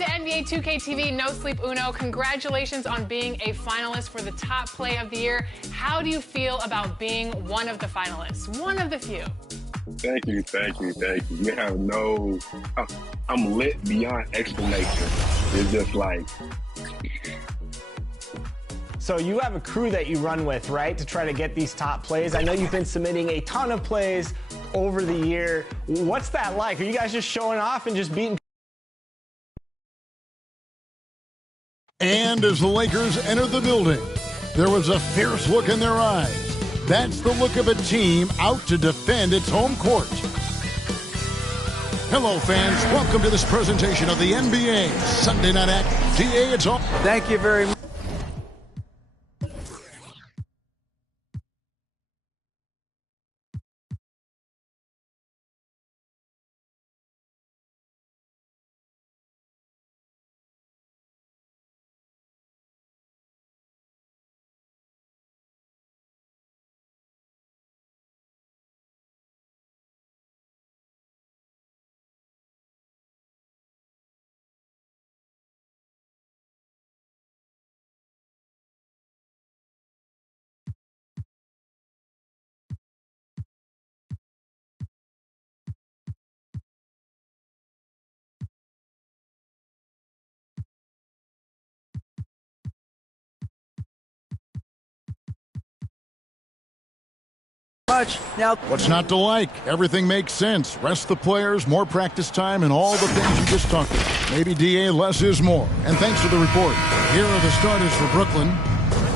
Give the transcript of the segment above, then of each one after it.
to NBA 2K TV No Sleep Uno. Congratulations on being a finalist for the top play of the year. How do you feel about being one of the finalists? One of the few. Thank you. You have no, I'm lit beyond explanation. It's just like. So you have a crew that you run with, right, to try to get these top plays. I know you've been submitting a ton of plays over the year. What's that like? Are you guys just showing off and just beating? And as the Lakers entered the building, there was a fierce look in their eyes. That's the look of a team out to defend its home court. Hello, fans. Welcome to this presentation of the NBA Sunday Night Act. DA, it's on. Thank you very much. Now, what's not to like? Everything makes sense. Rest the players, more practice time, and all the things you just talked about. Maybe DA, less is more. And thanks for the report. Here are the starters for Brooklyn.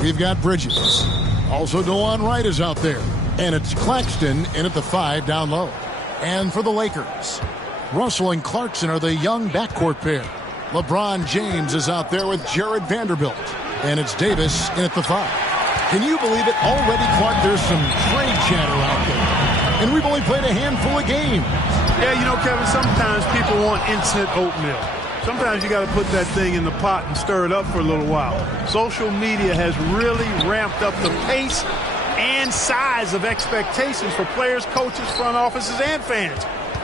We've got Bridges. Also, DeLon Wright is out there. And it's Claxton in at the 5 down low. And for the Lakers, Russell and Clarkson are the young backcourt pair. LeBron James is out there with Jared Vanderbilt. And it's Davis in at the 5. Can you believe it? Already, Clark, there's some trade chatter out there. And we've only played a handful of games. Yeah, you know, Kevin, sometimes people want instant oatmeal. Sometimes you got to put that thing in the pot and stir it up for a little while. Social media has really ramped up the pace and size of expectations for players, coaches, front offices, and fans.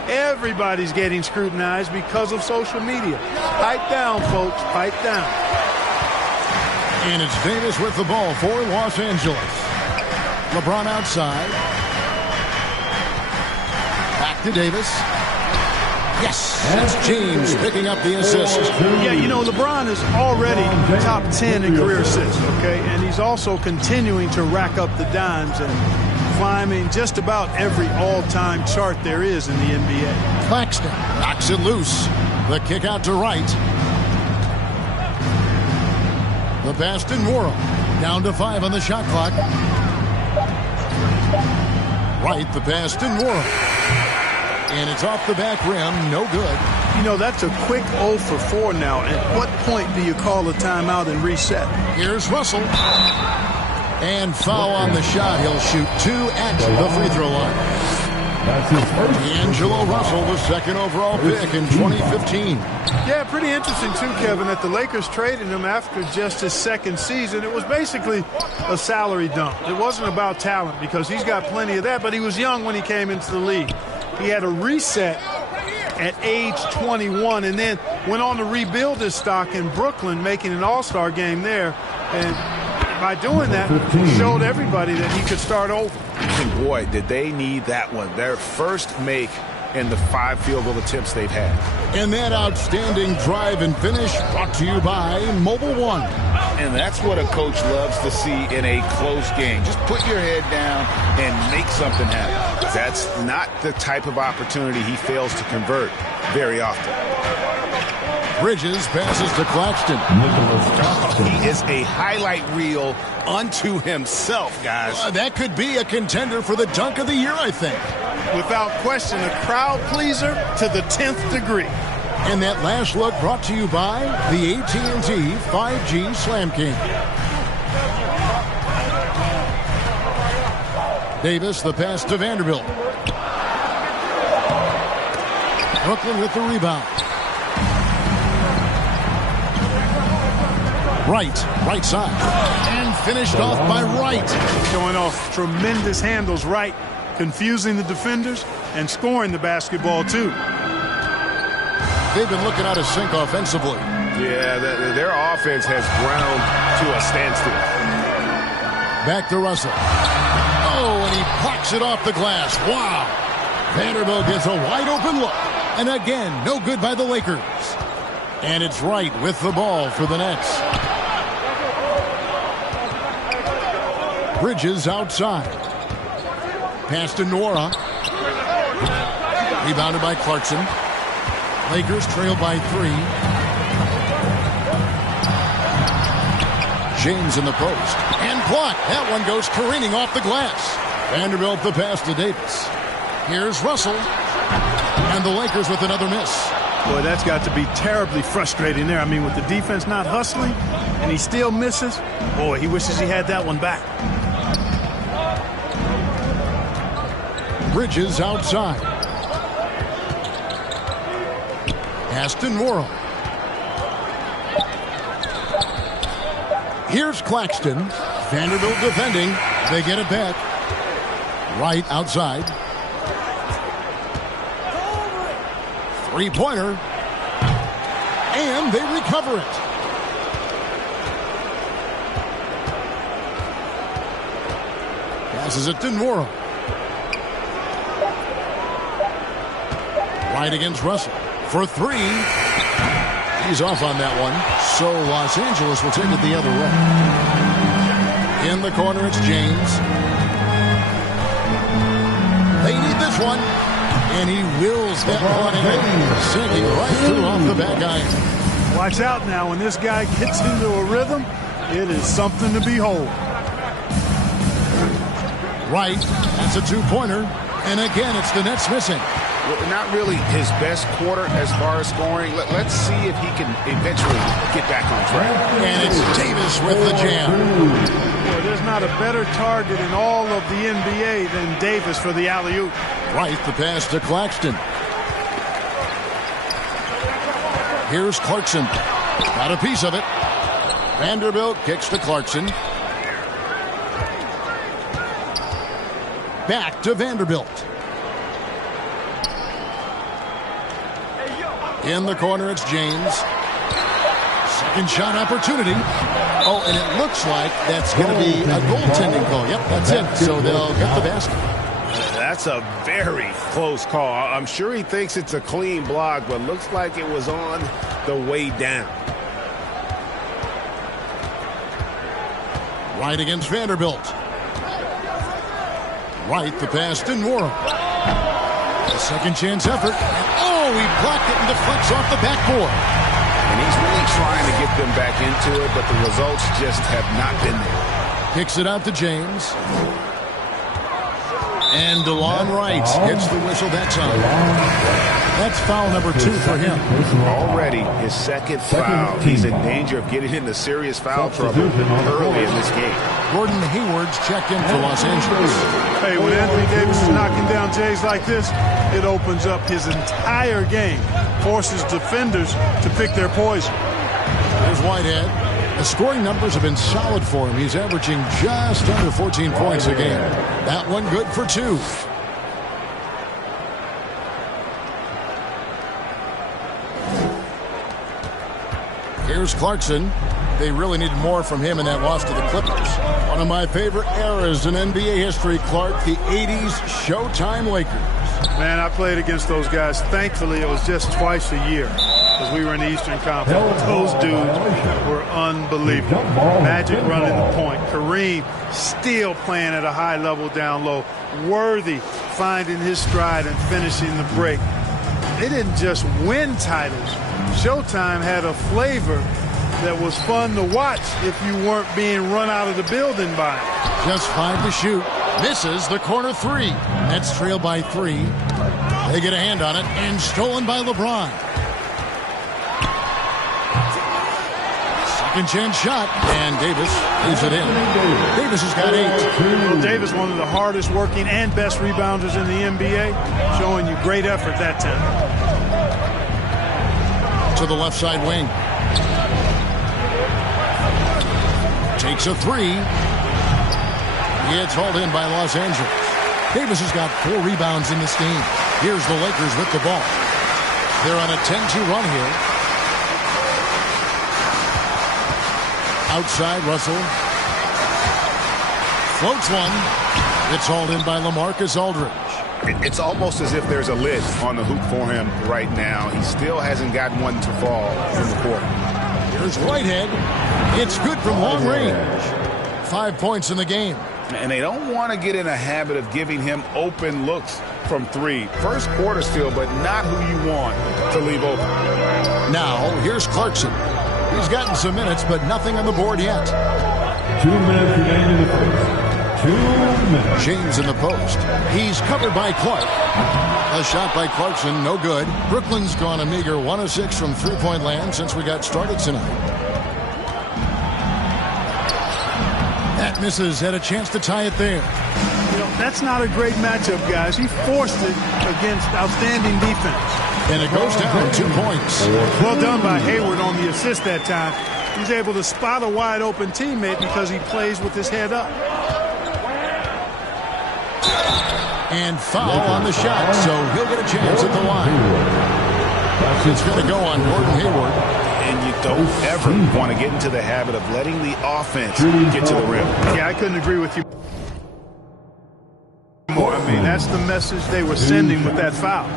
Everybody's getting scrutinized because of social media. Pipe down, folks. Pipe down. And it's Davis with the ball for Los Angeles. LeBron outside. Back to Davis. Yes, that's James picking up the assist. Yeah, you know, LeBron is already top 10 in career assists, okay? And he's also continuing to rack up the dimes and climbing just about every all-time chart there is in the NBA. Claxton knocks it loose. The kick out to Wright. The pass to Morrow. Down to 5 on the shot clock. Wright, the pass to Morrow. And it's off the back rim. No good. You know, that's a quick 0 for 4 now. At what point do you call a timeout and reset? Here's Russell. And foul on the shot. He'll shoot 2 at the free throw line. D'Angelo Russell, the second overall pick in 2015. Yeah, pretty interesting, too, Kevin, that the Lakers traded him after just his second season. It was basically a salary dump. It wasn't about talent because he's got plenty of that, but he was young when he came into the league. He had a reset at age 21 and then went on to rebuild his stock in Brooklyn, making an all-star game there. And by doing that, he showed everybody that he could start over. And boy, did they need that one. Their first make in the 5 field goal attempts they've had. And that outstanding drive and finish brought to you by Mobile One. And that's what a coach loves to see in a close game. Just put your head down and make something happen. That's not the type of opportunity he fails to convert very often. Bridges passes to Claxton. He is a highlight reel unto himself, guys. That could be a contender for the dunk of the year, I think. Without question, a crowd pleaser to the 10th degree. And that last look brought to you by the AT&T 5G Slam King. Davis, the pass to Vanderbilt. Brooklyn with the rebound. Right side. And finished off by Wright. Showing off tremendous handles, Wright, confusing the defenders and scoring the basketball, too. They've been looking out of sync offensively. Yeah, their offense has ground to a standstill. Back to Russell. Oh, and he blocks it off the glass. Wow. Vanderbilt gets a wide open look. And again, no good by the Lakers. And it's Wright with the ball for the Nets. Bridges outside. Pass to Nora. Rebounded by Clarkson. Lakers trail by 3. James in the post. And blocked. That one goes careening off the glass. Vanderbilt the pass to Davis. Here's Russell. And the Lakers with another miss. Boy, that's got to be terribly frustrating there. I mean, with the defense not hustling and he still misses, boy, he wishes he had that one back. Bridges outside. Aston Morrow. Here's Claxton. Vanderbilt defending. They get it back. Wright outside. Three-pointer. And they recover it. Passes it to Morrow. Wright against Russell. For 3. He's off on that one. So Los Angeles will take it the other way. In the corner, it's James. They need this one. And he wills that one in. Sinking right through off the back iron. Watch out now. When this guy gets into a rhythm, it is something to behold. Wright, that's a 2-pointer. And again, it's the Nets missing. Not really his best quarter as far as scoring. Let's see if he can eventually get back on track. And it's Davis with the jam. Boy, there's not a better target in all of the NBA than Davis for the alley-oop. Right, the pass to Claxton. Here's Clarkson. Got a piece of it. Vanderbilt kicks to Clarkson. Back to Vanderbilt. In the corner, it's James. Second shot opportunity. Oh, and it looks like that's going to be a goaltending call. Yep, that's it. So they'll get the basket. That's a very close call. I'm sure he thinks it's a clean block, but looks like it was on the way down. Wright against Vanderbilt. Wright, the pass to Morrow. A second chance effort. Oh, he blocked it and deflects off the backboard. And he's really trying to get them back into it, but the results just have not been there. Kicks it out to James. And DeLon Wright gets the whistle that time. That's foul number 2 for him. Already his second foul. He's in danger of getting into serious foul trouble early in this game. Gordon Hayward's checked in for Los Angeles. Hey, when Anthony Davis is knocking down Jays like this, it opens up his entire game. Forces defenders to pick their poison. There's Whitehead. The scoring numbers have been solid for him. He's averaging just under 14 points a game. That one good for 2. Here's Clarkson. They really needed more from him in that loss to the Clippers. One of my favorite eras in NBA history, Clark, the 80s Showtime Lakers. Man, I played against those guys. Thankfully, it was just twice a year because we were in the Eastern Conference. Those dudes were unbelievable. Magic running the point. Kareem still playing at a high level down low. Worthy finding his stride and finishing the break. They didn't just win titles. Showtime had a flavor that was fun to watch if you weren't being run out of the building by it. Just 5 to shoot. Misses the corner 3. Nets trail by 3. They get a hand on it and stolen by LeBron. Second chance shot, and Davis leaves it in. Davis has got 8. Well, Davis, one of the hardest working and best rebounders in the NBA, showing you great effort that time. To the left side wing. Takes a 3. It's hauled in by Los Angeles. Davis has got 4 rebounds in this game. Here's the Lakers with the ball. They're on a 10-2 run here. Outside, Russell. Floats one. It's hauled in by LaMarcus Aldridge. It's almost as if there's a lid on the hoop for him right now. He still hasn't gotten one to fall in the court. Here's Whitehead. It's good from long range. 5 points in the game. And they don't want to get in a habit of giving him open looks from three. First quarter still, but not who you want to leave open. Now, here's Clarkson. He's gotten some minutes, but nothing on the board yet. 2 minutes remaining in the first. 2 minutes. James in the post. He's covered by Clark. A shot by Clarkson, no good. Brooklyn's gone a meager 1 of 6 from three-point land since we got started tonight. That misses, had a chance to tie it there. You know, that's not a great matchup, guys. He forced it against outstanding defense. And it goes down 2 points. Well done by Hayward on the assist that time. He's able to spot a wide open teammate because he plays with his head up. And foul on the shot, so he'll get a chance at the line. It's going to go on Gordon Hayward. And you don't ever want to get into the habit of letting the offense get to the rim. Yeah, I couldn't agree with you more. I mean, that's the message they were sending with that foul.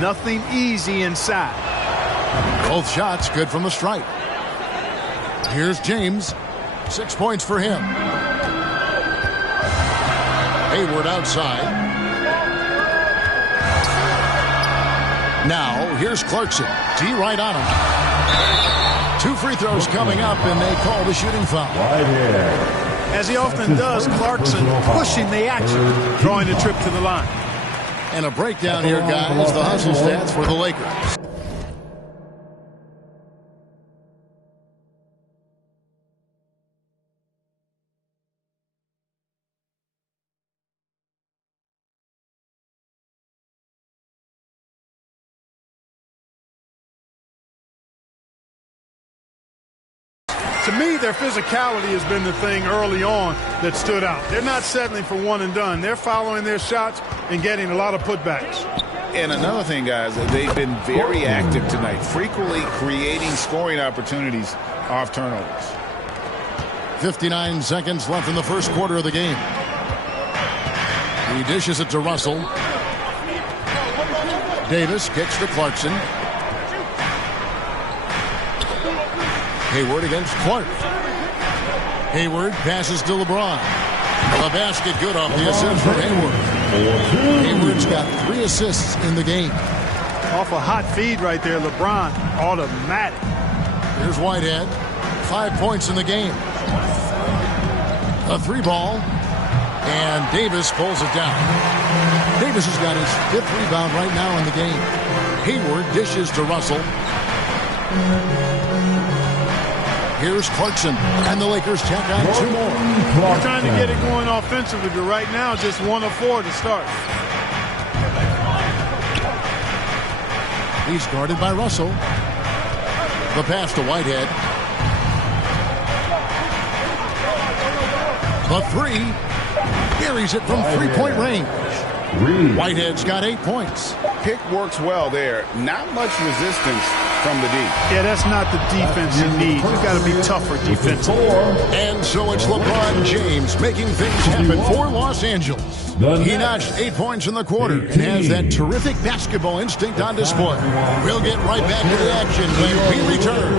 Nothing easy inside. Both shots good from the stripe. Here's James. 6 points for him. Hayward outside. Now, here's Clarkson. D right on him. 2 free throws coming up, and they call the shooting foul. As he often does, Clarkson pushing the action, drawing the trip to the line. And a breakdown here, guys. The hustle stats for the Lakers. To me, their physicality has been the thing early on that stood out. They're not settling for one and done. They're following their shots and getting a lot of putbacks. And another thing, guys, they've been very active tonight, frequently creating scoring opportunities off turnovers. 59 seconds left in the first quarter of the game. He dishes it to Russell. Davis kicks to Clarkson. Hayward against Clark. Hayward passes to LeBron. The basket good off the assist from Hayward. Hayward's got 3 assists in the game. Off a hot feed right there, LeBron. Automatic. Here's Whitehead. 5 points in the game. A 3 ball. And Davis pulls it down. Davis has got his 5th rebound right now in the game. Hayward dishes to Russell. Here's Clarkson, and the Lakers tack on 2 more. They're trying to get it going offensively, but right now just 1 of 4 to start. He's guarded by Russell. The pass to Whitehead. The 3. Carries it from 3-point range. Whitehead's got 8 points. Pick works well there. Not much resistance from the D. Yeah, that's not the defense you need. You've got to be tougher defensively. And so it's LeBron James making things happen for Los Angeles. He notched 8 points in the quarter and has that terrific basketball instinct on display. We'll get right back to the action when we return.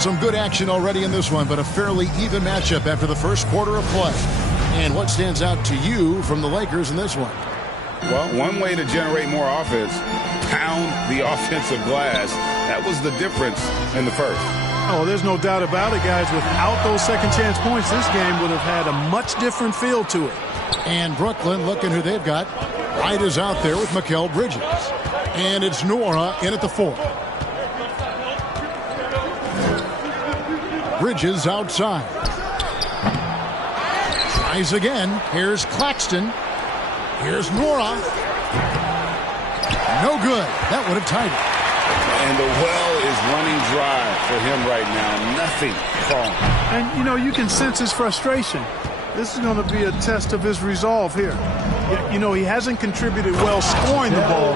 Some good action already in this one, but a fairly even matchup after the first quarter of play. And what stands out to you from the Lakers in this one? Well, one way to generate more offense, pound the offensive glass. That was the difference in the first. Oh, there's no doubt about it, guys. Without those second chance points, this game would have had a much different feel to it. And Brooklyn, looking who they've got. Wright is out there with Mikal Bridges. And it's Nora in at the 4. Bridges outside. Tries again. Here's Claxton. Here's Nora. No good. That would have tied it. And the well is running dry for him right now. Nothing falling. And, you know, you can sense his frustration. This is going to be a test of his resolve here. You know, he hasn't contributed well scoring the ball,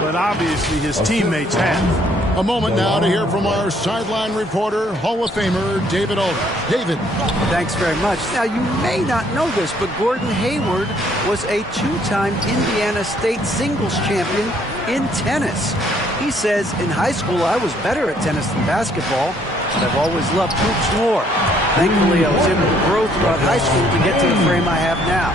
but obviously his teammates have. A moment now to hear from our sideline reporter, Hall of Famer David Alder. David. Thanks very much. Now, you may not know this, but Gordon Hayward was a two-time Indiana State singles champion in tennis. He says, in high school, I was better at tennis than basketball, but I've always loved hoops more. Thankfully, I was able to grow throughout high school to get to the frame I have now.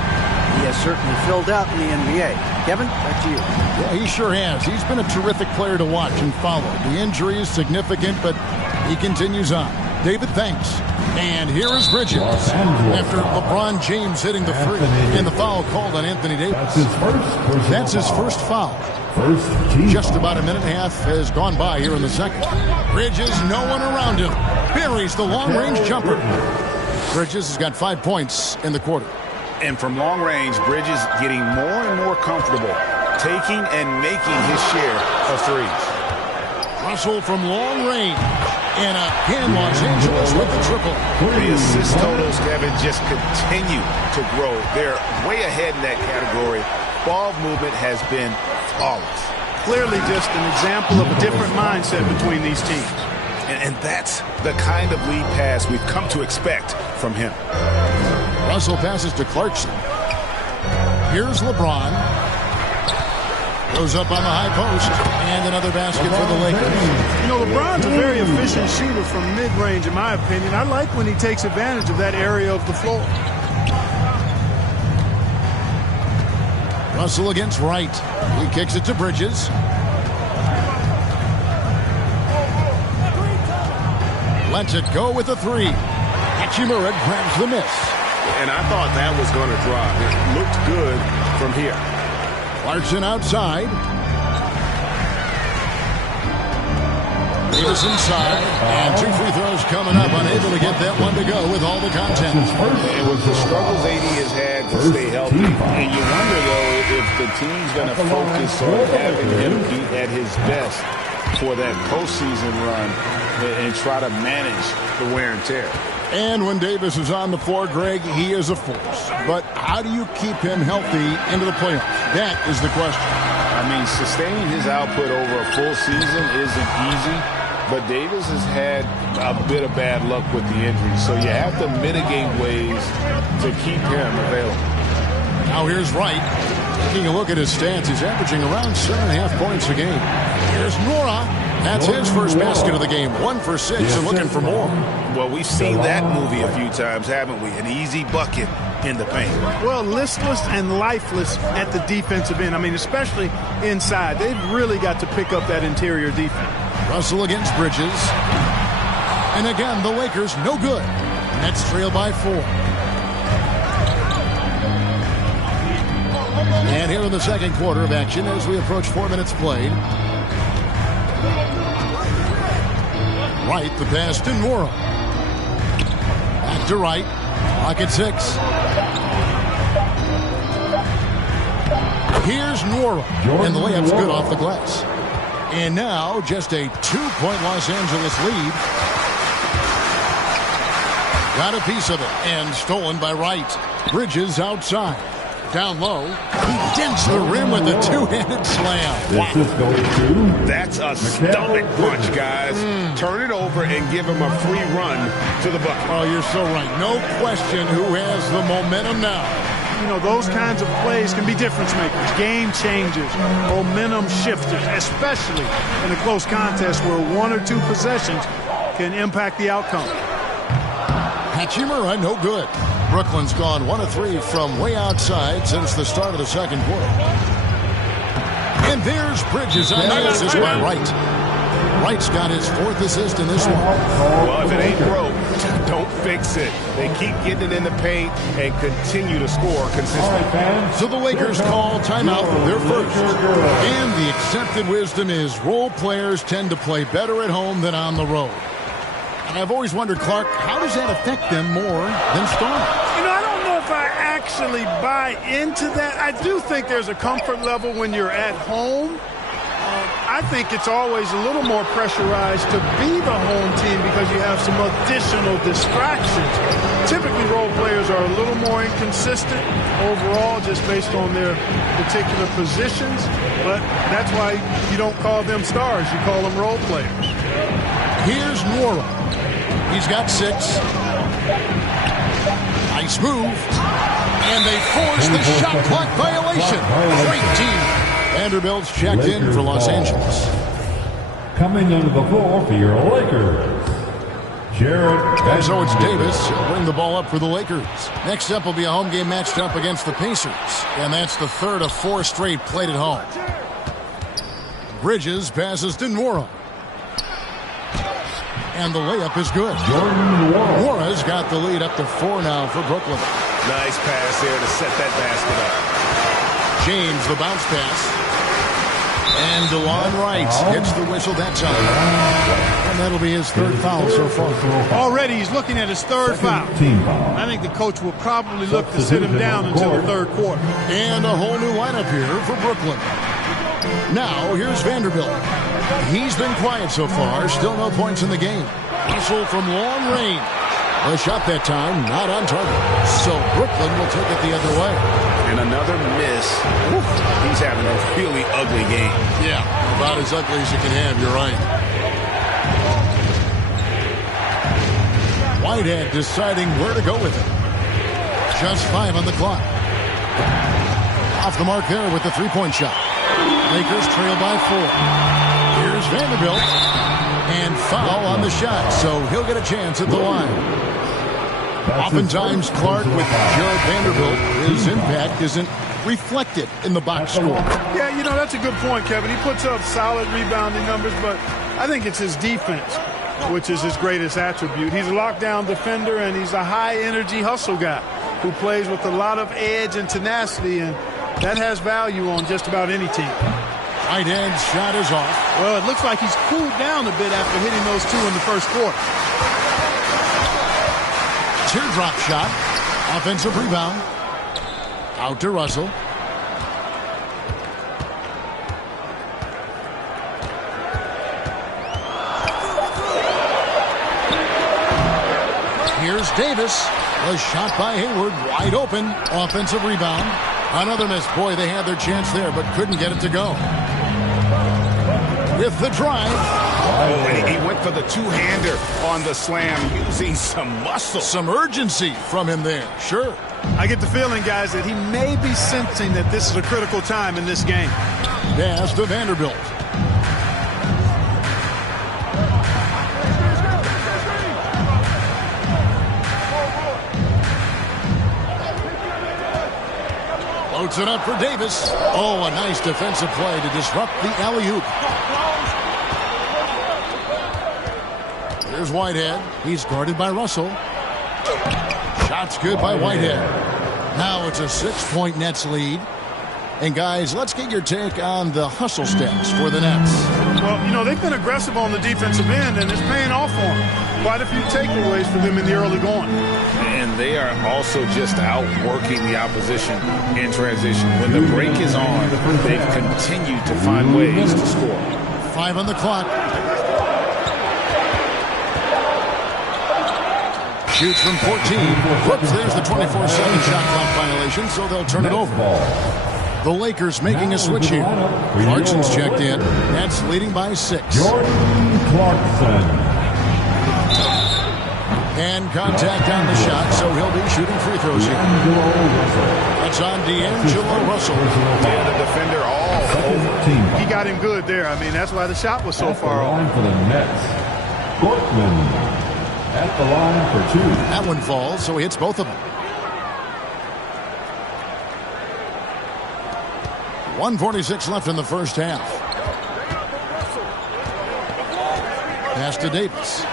He has certainly filled out in the NBA. Kevin, back to you. Yeah, he sure has. He's been a terrific player to watch and follow. The injury is significant, but he continues on. David, thanks. And here is Bridges. After LeBron James hitting the free and the foul called on Anthony Davis. That's his first foul. Just about a minute and a half has gone by here in the second. Bridges, no one around him. Buries the long-range jumper. Bridges has got 5 points in the quarter. And from long range, Bridges getting more and more comfortable, taking and making his share of threes. Russell from long range. And again, Los Angeles with the triple. The assist totals, Kevin, just continue to grow. They're way ahead in that category. Ball movement has been flawless. Clearly just an example of a different mindset between these teams. And that's the kind of lead pass we've come to expect from him. Russell passes to Clarkson. Here's LeBron. Goes up on the high post. And another basket for the Lakers. You know, LeBron's a very efficient shooter from mid-range, in my opinion. I like when he takes advantage of that area of the floor. Russell against Wright. He kicks it to Bridges. Lets it go with a three. Hachimura grabs the miss. And I thought that was going to drop. It looked good from here. Clarkson outside. Davis inside. And 2 free throws coming up. Unable to get that one to go with all the content. And with the struggles AD has had to stay healthy. And you wonder, though, if the team's going to focus on having him be at his best for that postseason run and try to manage the wear and tear. And when Davis is on the floor, Greg, he is a force. But how do you keep him healthy into the playoffs? That is the question. I mean, sustaining his output over a full season isn't easy, but Davis has had a bit of bad luck with the injury, so you have to mitigate ways to keep him available. Now here's Wright. Taking a look at his stats, he's averaging around 7.5 points a game. Here's Nora. That's his first basket of the game. 1 for 6 and looking for more. Well, we've seen that movie a few times, haven't we? An easy bucket in the paint. Well, listless and lifeless at the defensive end. I mean, especially inside. They've really got to pick up that interior defense. Russell against Bridges. And again, the Lakers no good. Nets trail by 4. And here in the second quarter of action as we approach 4 minutes played. Wright, the pass to Nora. Back to Wright. Clock at 6. Here's Nora. And the layup's good off the glass. And now just a 2-point Los Angeles lead. Got a piece of it. And stolen by Wright. Bridges outside. Down low. He dents the rim with a two-handed slam. Wow. That's a stomach punch, guys. Turn it over and give him a free run to the bucket. Oh, you're so right. No question who has the momentum now. You know, those kinds of plays can be difference makers, game changers, momentum shifters, especially in a close contest where 1 or 2 possessions can impact the outcome. Hachimura, no good. Brooklyn's gone 1 of 3 from way outside since the start of the second quarter. And there's Bridges on the assist by Wright. Wright's got his 4th assist in this one. Well, if it ain't broke, don't fix it. They keep getting it in the paint and continue to score consistently. So the Lakers call timeout, their first. And the accepted wisdom is role players tend to play better at home than on the road. And I've always wondered, Clark, how does that affect them more than starters? You know, I don't know if I actually buy into that. I do think there's a comfort level when you're at home. I think it's always a little more pressurized to be the home team because you have some additional distractions. Typically, role players are a little more inconsistent overall just based on their particular positions, but that's why you don't call them stars. You call them role players. Here's Nora. He's got 6. Nice move. And they force the shot clock violation. Great team. Vanderbilt's checked in for Los Angeles. Coming onto the floor for your Lakers, Jared. And so it's Davis. He'll bring the ball up for the Lakers. Next up will be a home game matched up against the Pacers. And that's the third of 4 straight played at home. Bridges passes to Nora. And the layup is good. Nora's got the lead up to 4 now for Brooklyn. Nice pass there to set that basket up. James, the bounce pass. And DeLon Wright gets the whistle that time. And that'll be his 3rd foul so far. Already he's looking at his 3rd foul. I think the coach will probably look to sit him down until the 3rd quarter. And a whole new lineup here for Brooklyn. Now, here's Vanderbilt. He's been quiet so far. Still no points in the game. Russell from long range. A shot that time, not on target. So Brooklyn will take it the other way. And another miss. He's having a really ugly game. Yeah, about as ugly as you can have, you're right. Whitehead deciding where to go with it. Just 5 on the clock. Off the mark there with the 3-point shot. Lakers trail by 4. Here's Vanderbilt. And foul on the shot, so he'll get a chance at the line. Oftentimes, Clark, with Jared Vanderbilt, his impact isn't reflected in the box score. Yeah, you know, that's a good point, Kevin. He puts up solid rebounding numbers, but I think it's his defense, which is his greatest attribute. He's a lockdown defender, and he's a high-energy hustle guy who plays with a lot of edge and tenacity, and that has value on just about any team. Whitehead's shot is off. Well, it looks like he's cooled down a bit after hitting those 2 in the 1st quarter. Teardrop shot. Offensive rebound. Out to Russell. Here's Davis. A shot by Hayward. Wide open. Offensive rebound. Another miss. Boy, they had their chance there, but couldn't get it to go. With the drive. Oh, and he went for the 2-hander on the slam, using some muscle. Some urgency from him there. Sure. I get the feeling, guys, that he may be sensing that this is a critical time in this game. Pass to Vanderbilt. Floats it up for Davis. Oh, a nice defensive play to disrupt the alley-oop. Here's Whitehead. He's guarded by Russell. Shot's good by Whitehead. Now it's a 6-point Nets lead. And guys, let's get your take on the hustle stats for the Nets. Well, you know, they've been aggressive on the defensive end, and it's paying off for them. Quite a few takeaways for them in the early going. And they are also just outworking the opposition in transition. When the break is on, they've continued to find ways to score. 5 on the clock. Shoots from 14. Whoops, there's the 24-second shot clock violation, so they'll turn it over. The Lakers making a switch here. Clarkson's checked in. Nets leading by 6. Jordan Clarkson. And contact on the shot, so he'll be shooting free throws here. That's on D'Angelo Russell. Yeah, the defender all over. He got him good there. I mean, that's why the shot was so far off. For the Nets, Portland at the line for 2. That one falls, so he hits both of them. 1:46 left in the first half. Pass to Davis.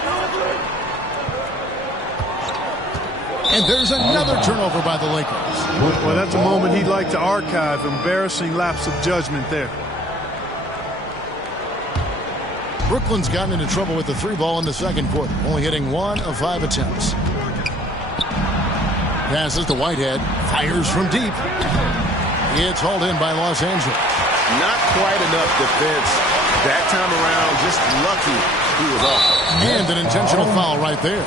And there's another turnover by the Lakers. Well, that's a moment he'd like to archive. Embarrassing lapse of judgment there. Brooklyn's gotten into trouble with the 3-ball in the second quarter, only hitting 1 of 5 attempts. Passes to Whitehead, fires from deep. It's hauled in by Los Angeles. Not quite enough defense That time around, just lucky he was off. And an intentional foul right there.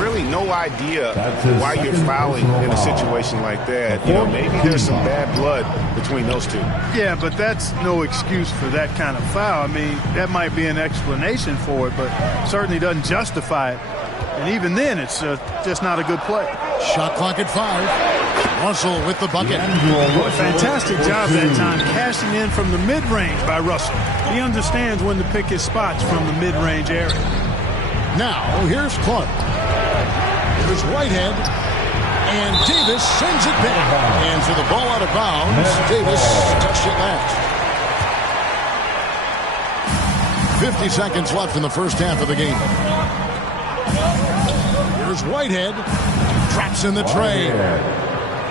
Really no idea why you're fouling in a situation like that. You know, maybe there's some bad blood between those two. Yeah, but that's no excuse for that kind of foul. I mean, that might be an explanation for it, but certainly doesn't justify it. And even then, it's just not a good play. Shot clock at 5. Russell with the bucket. Fantastic job that time, cashing in from the mid-range by Russell. He understands when to pick his spots from the mid-range area. Now, here's Clark. Here's Whitehead. And Davis sends it back. And for the ball out of bounds, Davis touched it last. 50 seconds left in the first half of the game. Here's Whitehead. Traps in the tray.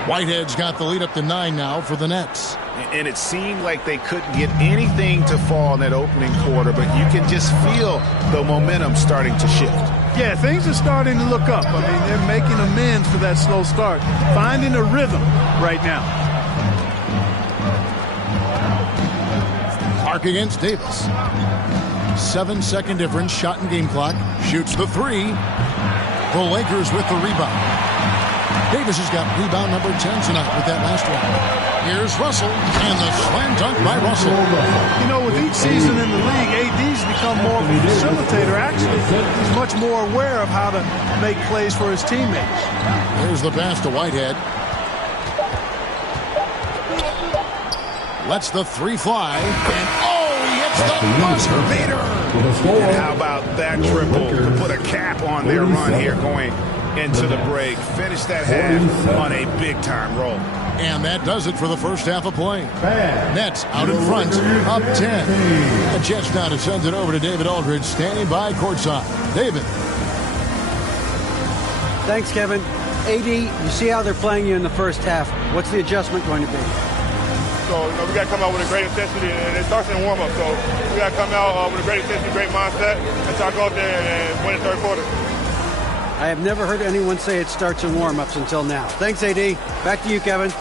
Whitehead's got the lead up to 9 now for the Nets. And it seemed like they couldn't get anything to fall in that opening quarter, but you can just feel the momentum starting to shift. Yeah, things are starting to look up. I mean, they're making amends for that slow start, finding a rhythm right now. Clark against Davis. 7-second difference, shot and game clock. Shoots the 3. The Lakers with the rebound. Davis has got rebound number 10 tonight with that last one. Here's Russell, and the slam dunk by Russell. You know, with each season in the league, AD's become more of a facilitator. Actually, he's much more aware of how to make plays for his teammates. Here's the pass to Whitehead. Lets the 3 fly, and he hits the buzzer beater. And how about that triple to put a cap on their run here going into the break. Finish that half on a big-time roll. And that does it for the first half of play. Nets out in front, up 10. The Jets now to send it over to David Aldridge, standing by courtside. David. Thanks, Kevin. AD, you see how they're playing you in the first half. What's the adjustment going to be? So, we got to come out with a great intensity, and it starts in the warm-up. So, we got to come out with a great intensity, great mindset, and try to go out there and win the third quarter. I have never heard anyone say it starts in warm-ups until now. Thanks, AD. Back to you, Kevin.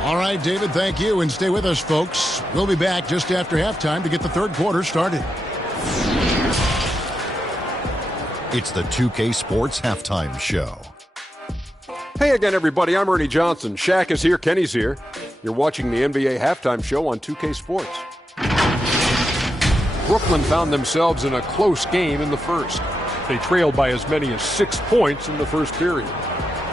All right, David, thank you. And stay with us, folks. We'll be back just after halftime to get the third quarter started. It's the 2K Sports Halftime Show. Hey again, everybody. I'm Ernie Johnson. Shaq is here. Kenny's here. You're watching the NBA Halftime Show on 2K Sports. Brooklyn found themselves in a close game in the first. They trailed by as many as 6 points in the first period.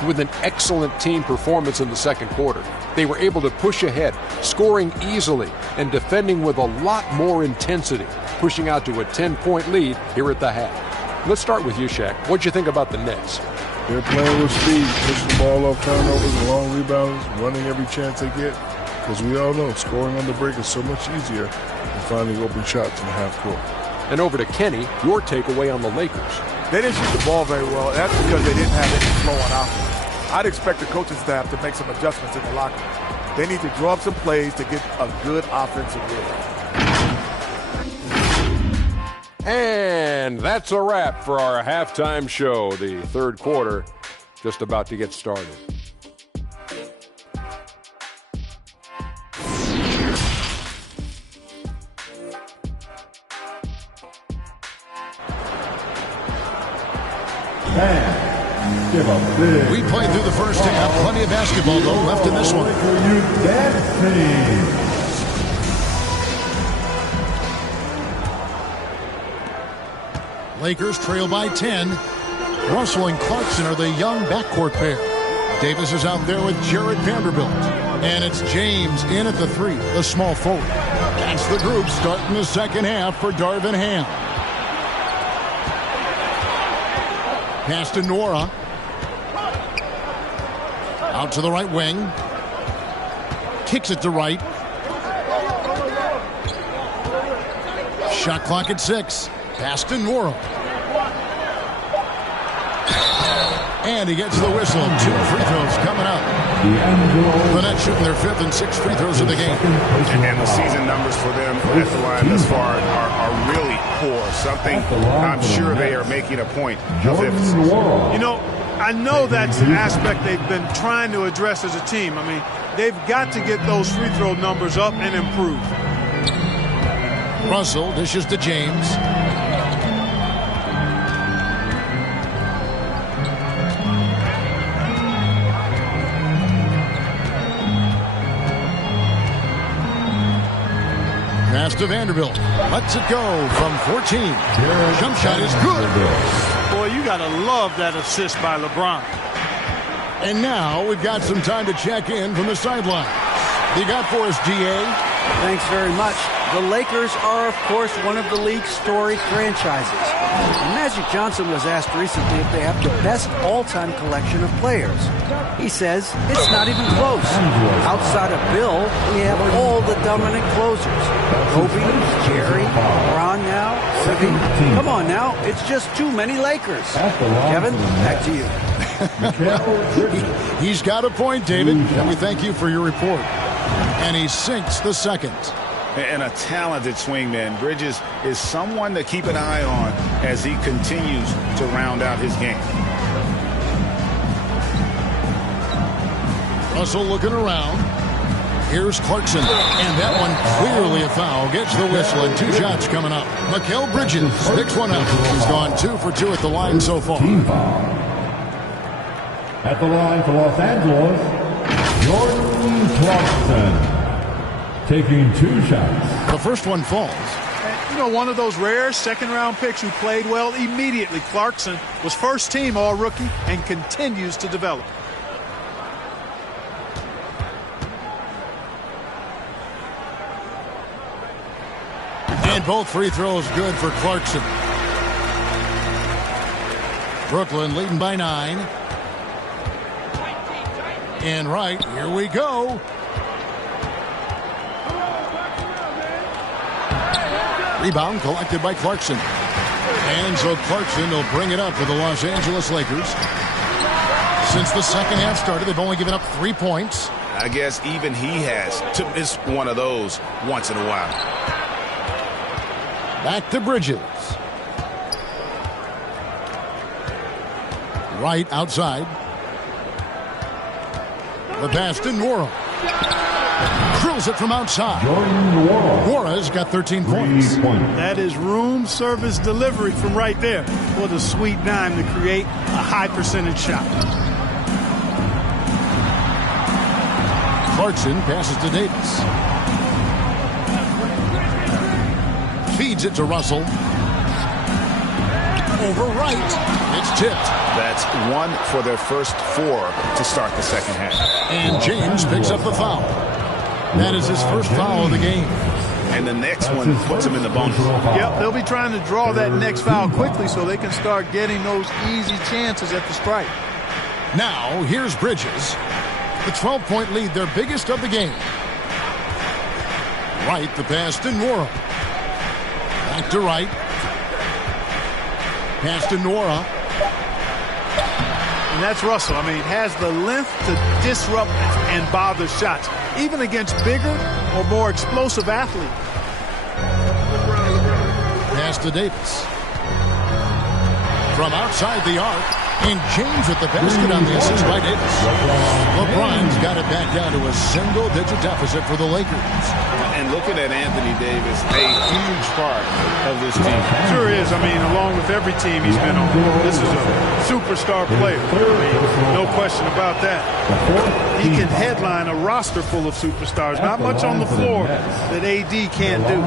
With an excellent team performance in the second quarter, they were able to push ahead, scoring easily and defending with a lot more intensity, pushing out to a 10-point lead here at the half. Let's start with you, Shaq. What'd you think about the Nets? They're playing with speed, pushing the ball off turnovers and long rebounds, running every chance they get. Because we all know scoring on the break is so much easier than finding open shots in the half court. And over to Kenny, your takeaway on the Lakers. They didn't shoot the ball very well. That's because they didn't have any flow on offense. I'd expect the coaching staff to make some adjustments in the locker room. They need to draw up some plays to get a good offensive rhythm. And that's a wrap for our halftime show. The third quarter just about to get started. We played through the first half. Plenty of basketball, though, left in this one. Lakers trail by 10. Russell and Clarkson are the young backcourt pair. Davis is out there with Jared Vanderbilt. And it's James in at the 3, the small forward. That's the group starting the second half for Darvin Ham. Pass to Nora. Out to the right wing. Kicks it to right. Shot clock at 6. Pass to Nora. And he gets the whistle. 2 free throws coming up. The Nets shooting their 5th and 6th free throws of the game. And the season numbers for them at the line thus far are really poor. Something I'm sure they are making a point of emphasis. You know, I know that's an aspect they've been trying to address as a team. I mean, they've got to get those free throw numbers up and improve. Russell dishes to James. Pass to Vanderbilt. Lets it go from 14. Jump shot is good. Boy, you got to love that assist by LeBron. And now we've got some time to check in from the sideline. You got for us, GA? Thanks very much. The Lakers are, of course, one of the league's storied franchises. And Magic Johnson was asked recently if they have the best all-time collection of players. He says it's not even close. Outside of Bill, we have all the dominant closers. Kobe, Jerry, LeBron now, Ricky. Come on now, it's just too many Lakers. Kevin, back to you. He's got a point, David, and we thank you for your report. And he sinks the second. And a talented swingman. Bridges is someone to keep an eye on as he continues to round out his game. Russell looking around. Here's Clarkson. And that one clearly a foul. Gets the whistle and 2 shots coming up. Mikal Bridges picks one up. He's gone 2 for 2 at the line so far. At the line for Los Angeles, Jordan Clarkson. Taking 2 shots. The first one falls. And, you know, one of those rare second-round picks who played well immediately. Clarkson was first-team all-rookie and continues to develop. And both free throws good for Clarkson. Brooklyn leading by 9. And right, here we go. Rebound collected by Clarkson. And so Clarkson will bring it up for the Los Angeles Lakers. Since the second half started, they've only given up 3 points. I guess even he has to miss one of those once in a while. Back to Bridges. Right outside. The pass to Nwora. Drills it from outside. Nwora's got 13 points. That is room service delivery from right there. What a sweet dime to create a high percentage shot. Clarkson passes to Davis. Feeds it to Russell. Over right. It's tipped. That's 1 for their first 4 to start the second half. And James picks up the foul. That is his first foul of the game. And the next one puts him in the bonus. Yep, they'll be trying to draw that next foul quickly so they can start getting those easy chances at the stripe. Now, here's Bridges. The 12-point lead, their biggest of the game. Right, the pass to Nwora. Back to right. Pass to Nwora. And that's Russell. I mean, has the length to disrupt and bother shots, even against bigger or more explosive athletes. Pass to Davis. From outside the arc, and James with the basket on the assist by Davis. LeBron's got it back down to a single-digit deficit for the Lakers. And looking at Anthony Davis, a huge part of this team. Sure is. I mean, along with every team he's been on, this is a superstar player. I mean, no question about that. He can headline a roster full of superstars. Not much on the floor that AD can't do.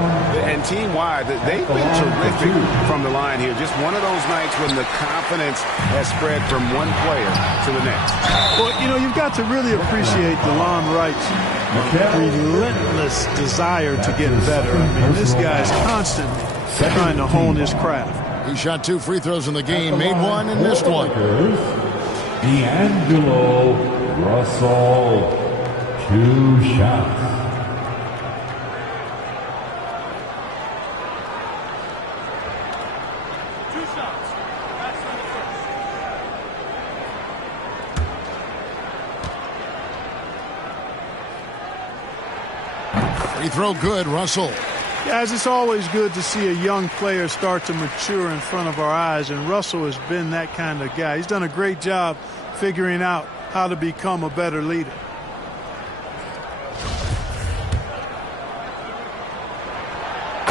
And team-wide, they've been terrific from the line here. Just one of those nights when the confidence has spread from one player to the next. Well, you know, you've got to really appreciate DeLon Wright's relentless desire to get better. I mean, this guy's constantly trying to hone his craft. He shot 2 free throws in the game, made 1 and missed 1. D'Angelo Russell, 2 shots. Free throw good, Russell. Guys, it's always good to see a young player start to mature in front of our eyes, and Russell has been that kind of guy. He's done a great job figuring out how to become a better leader.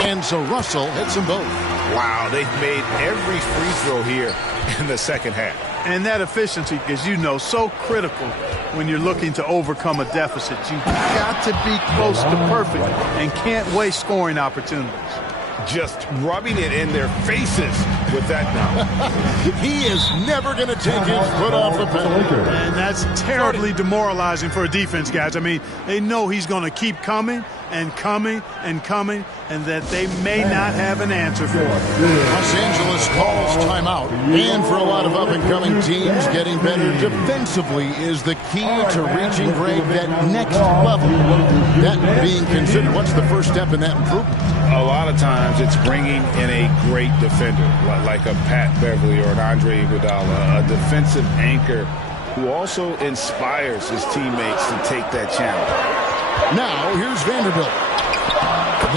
And so Russell hits them both. Wow, they've made every free throw here in the second half. And that efficiency, as you know, so critical when you're looking to overcome a deficit. You've got to be close to perfect and can't waste scoring opportunities. Just rubbing it in their faces with that now. He is never going to take his foot off the pedal. And that's terribly demoralizing for a defense, guys. I mean, they know he's going to keep coming and coming and coming, and that they may not have an answer for it. Los Angeles calls timeout. And for a lot of up-and-coming teams, getting better defensively is the key to reaching, Greg, that next level. That being considered, what's the first step in that improvement? A lot of times it's bringing in a great defender, like a Pat Beverly or an Andre Iguodala, a defensive anchor who also inspires his teammates to take that challenge. Now, here's Vanderbilt.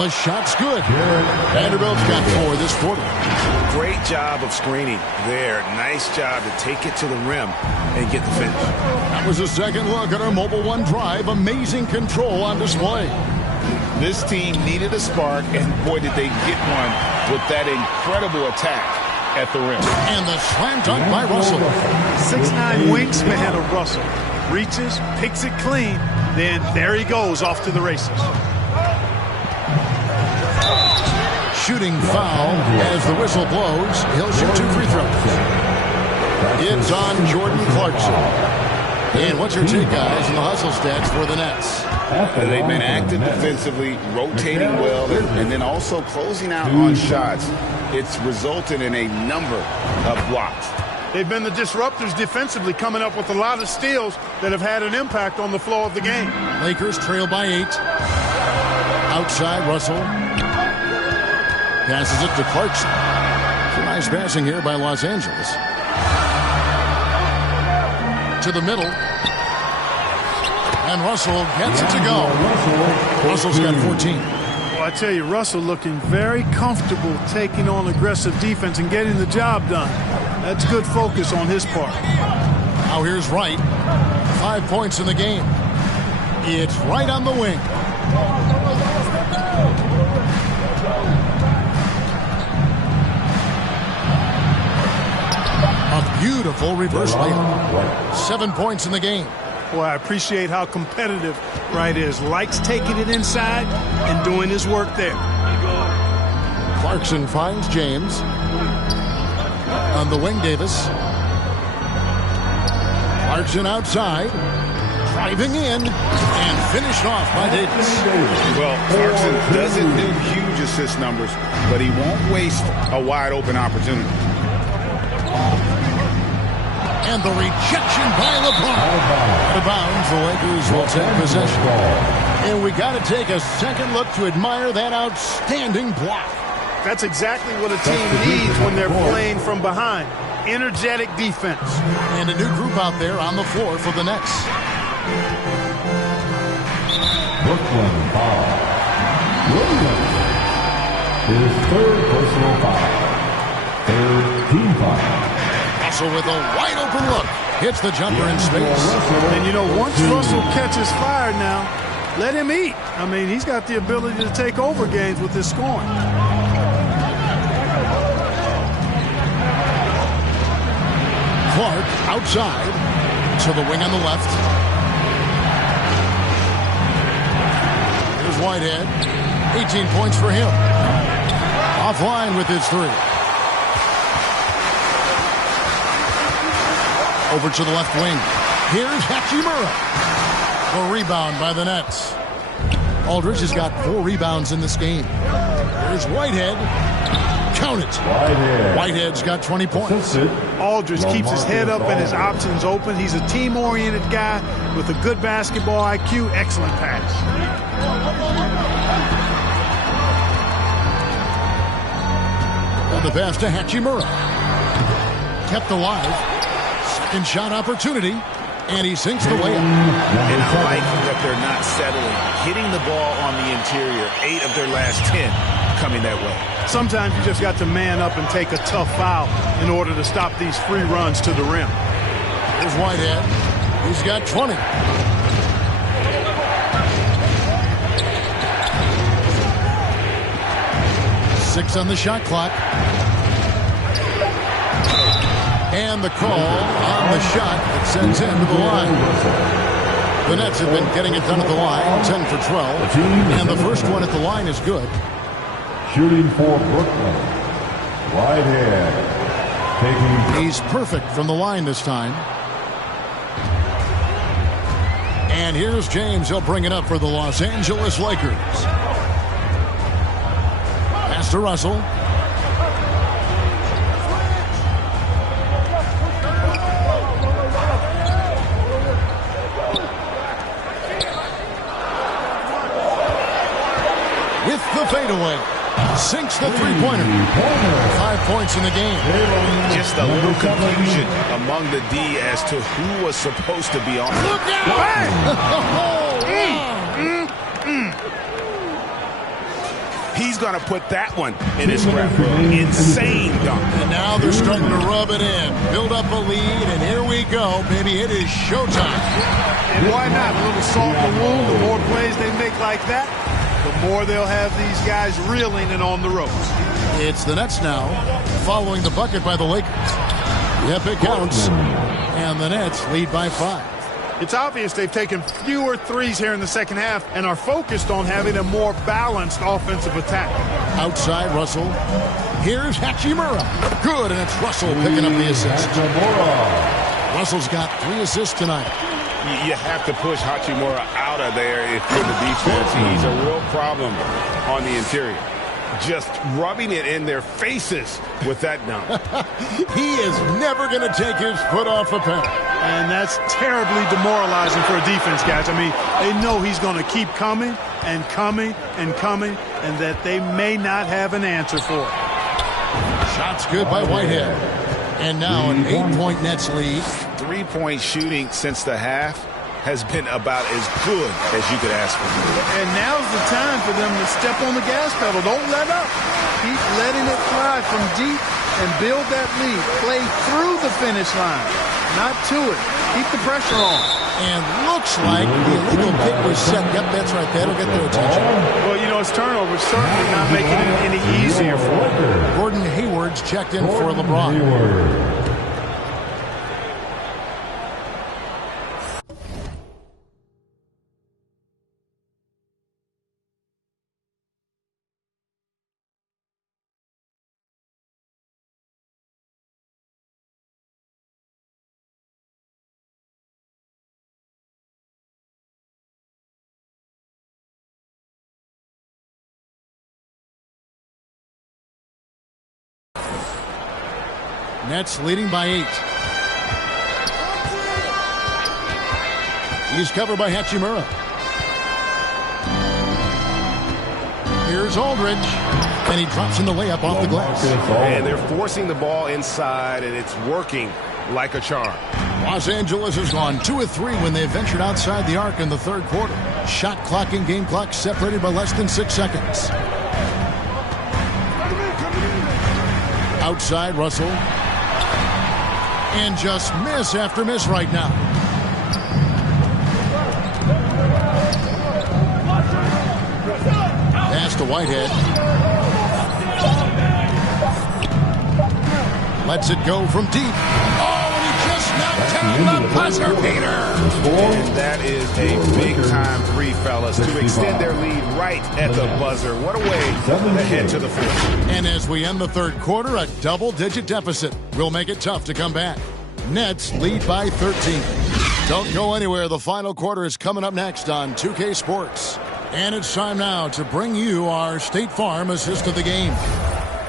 The shot's good. Vanderbilt's got 4 this quarter. Great job of screening there. Nice job to take it to the rim and get the finish. That was a second look at our Mobile One drive. Amazing control on display. This team needed a spark, and boy, did they get one with that incredible attack at the rim. And the slam dunk by Russell. 6'9" wingspan of Russell. Reaches, picks it clean, then there he goes off to the races. Shooting foul as the whistle blows. He'll shoot 2 free throws. It's on Jordan Clarkson. And what's your take, guys, on the hustle stats for the Nets? They've been active defensively, rotating well, and then also closing out on shots. It's resulted in a number of blocks. They've been the disruptors defensively, coming up with a lot of steals that have had an impact on the flow of the game. Lakers trail by 8. Outside, Russell. Passes it to Clarkson. Some nice passing here by Los Angeles. To the middle. And Russell gets it to go. Russell's got 14. Well, I tell you, Russell looking very comfortable taking on aggressive defense and getting the job done. That's good focus on his part. Now here's Wright. 5 points in the game. It's Wright on the wing. A beautiful reverse layup. 7 points in the game. Boy, I appreciate how competitive Wright is. Likes taking it inside and doing his work there. Clarkson finds James. On the wing, Davis. Clarkson outside. Driving in. And finished off by Davis. Well, Clarkson doesn't do huge assist numbers, but he won't waste a wide-open opportunity. And the rejection by LeBron. Out of bounds, the Lakers will take possession. And we got to take a second look to admire that outstanding block. That's exactly what a team needs when they're playing from behind. Energetic defense. And a new group out there on the floor for the Nets. Brooklyn foul. Williams. His 3rd personal foul. 3rd team foul. Russell with a wide open look. Hits the jumper in space. And you know, once Russell catches fire now, let him eat. I mean, he's got the ability to take over games with his scoring. Clark outside to the wing on the left. Here's Whitehead. 18 points for him. Offline with his 3. Over to the left wing. Here's Hachimura. A rebound by the Nets. Aldridge has got 4 rebounds in this game. Here's Whitehead. Count it. Whitehead's got 20 points. Aldridge keeps his head up and his options open. He's a team-oriented guy with a good basketball IQ. Excellent pass. And the pass to Hachimura. Kept alive. Second shot opportunity. And he sinks the layup. And I like that they're not settling. Hitting the ball on the interior. 8 of their last 10 coming that way. Sometimes you just got to man up and take a tough foul in order to stop these free runs to the rim. Here's Whitehead. He's got 20. 6 on the shot clock. And the call on the shot that sends him to the line. The Nets have been getting it done at the line, 10 for 12. And the first one at the line is good. Shooting for Brooklyn. Whitehead. He's perfect from the line this time. And here's James. He'll bring it up for the Los Angeles Lakers. Pass to Russell. With the fadeaway. Sinks the three-pointer. 5 points in the game. Just a little confusion among the D as to who was supposed to be on. Look out! He's going to put that one in his scrapbook. Insane dunk. And now they're starting to rub it in. Build up a lead, and here we go. Baby, it is showtime. And why not? A little salt in the wound. The more plays they make like that, the more they'll have these guys reeling and on the ropes. It's the Nets now, following the bucket by the Lakers. Yep, it counts. And the Nets lead by 5. It's obvious they've taken fewer threes here in the second half and are focused on having a more balanced offensive attack. Outside, Russell. Here's Hachimura. Good, and it's Russell picking up the assist. Russell's got 3 assists tonight. You have to push Hachimura out of there if you're the defense. He's a real problem on the interior. Just rubbing it in their faces with that dunk. He is never going to take his foot off the pedal. And that's terribly demoralizing for a defense, guys. I mean, they know he's going to keep coming and coming and coming, and that they may not have an answer for it. Shots good by Whitehead. And now an 8-point Nets lead. 3-point shooting since the half has been about as good as you could ask for. And now's the time for them to step on the gas pedal. Don't let up. Keep letting it fly from deep and build that lead. Play through the finish line, not to it. Keep the pressure on. And looks like the illegal kick was set. Yep, that's right. That'll get their attention. Well, you know, it's turnover. Certainly not making it any easier for them. Gordon Hayward's checked in for LeBron. Nets leading by 8. He's covered by Hachimura. Here's Aldridge. And he drops in the layup off the glass. And they're forcing the ball inside, and it's working like a charm. Los Angeles has gone 2 of 3 when they ventured outside the arc in the third quarter. Shot clock and game clock separated by less than 6 seconds. Outside, Russell. And just miss after miss right now. Pass to Whitehead. Lets it go from deep. Oh, and he just knocked down the buzzer beater. And that is a big-time three, fellas, to extend their lead right at the buzzer. What a way to head to the fourth. And as we end the third quarter, a double-digit deficit will make it tough to come back. Nets lead by 13. Don't go anywhere. The final quarter is coming up next on 2K Sports. And it's time now to bring you our State Farm assist of the game.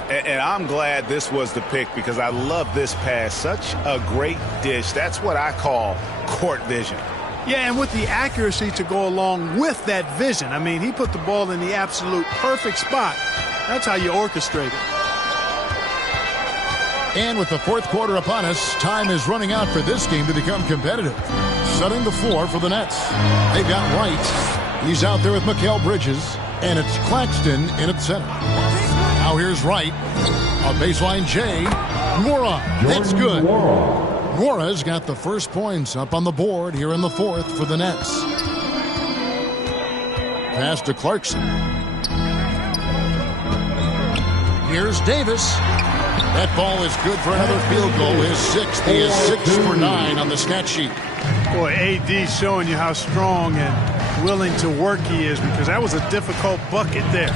And I'm glad this was the pick because I love this pass. Such a great dish. That's what I call court vision. Yeah, and with the accuracy to go along with that vision. I mean, he put the ball in the absolute perfect spot. That's how you orchestrate it. And with the fourth quarter upon us, time is running out for this game to become competitive. Setting the floor for the Nets. They've got Wright. He's out there with Mikal Bridges. And it's Claxton in at center. Now here's Wright. On baseline, Jay. Nwora. That's good. Nwora's got the first points up on the board here in the fourth for the Nets. Pass to Clarkson. Here's Davis. That ball is good for another field goal, his sixth. He is 6 for 9 on the stat sheet. Boy, AD showing you how strong and willing to work he is, because that was a difficult bucket there.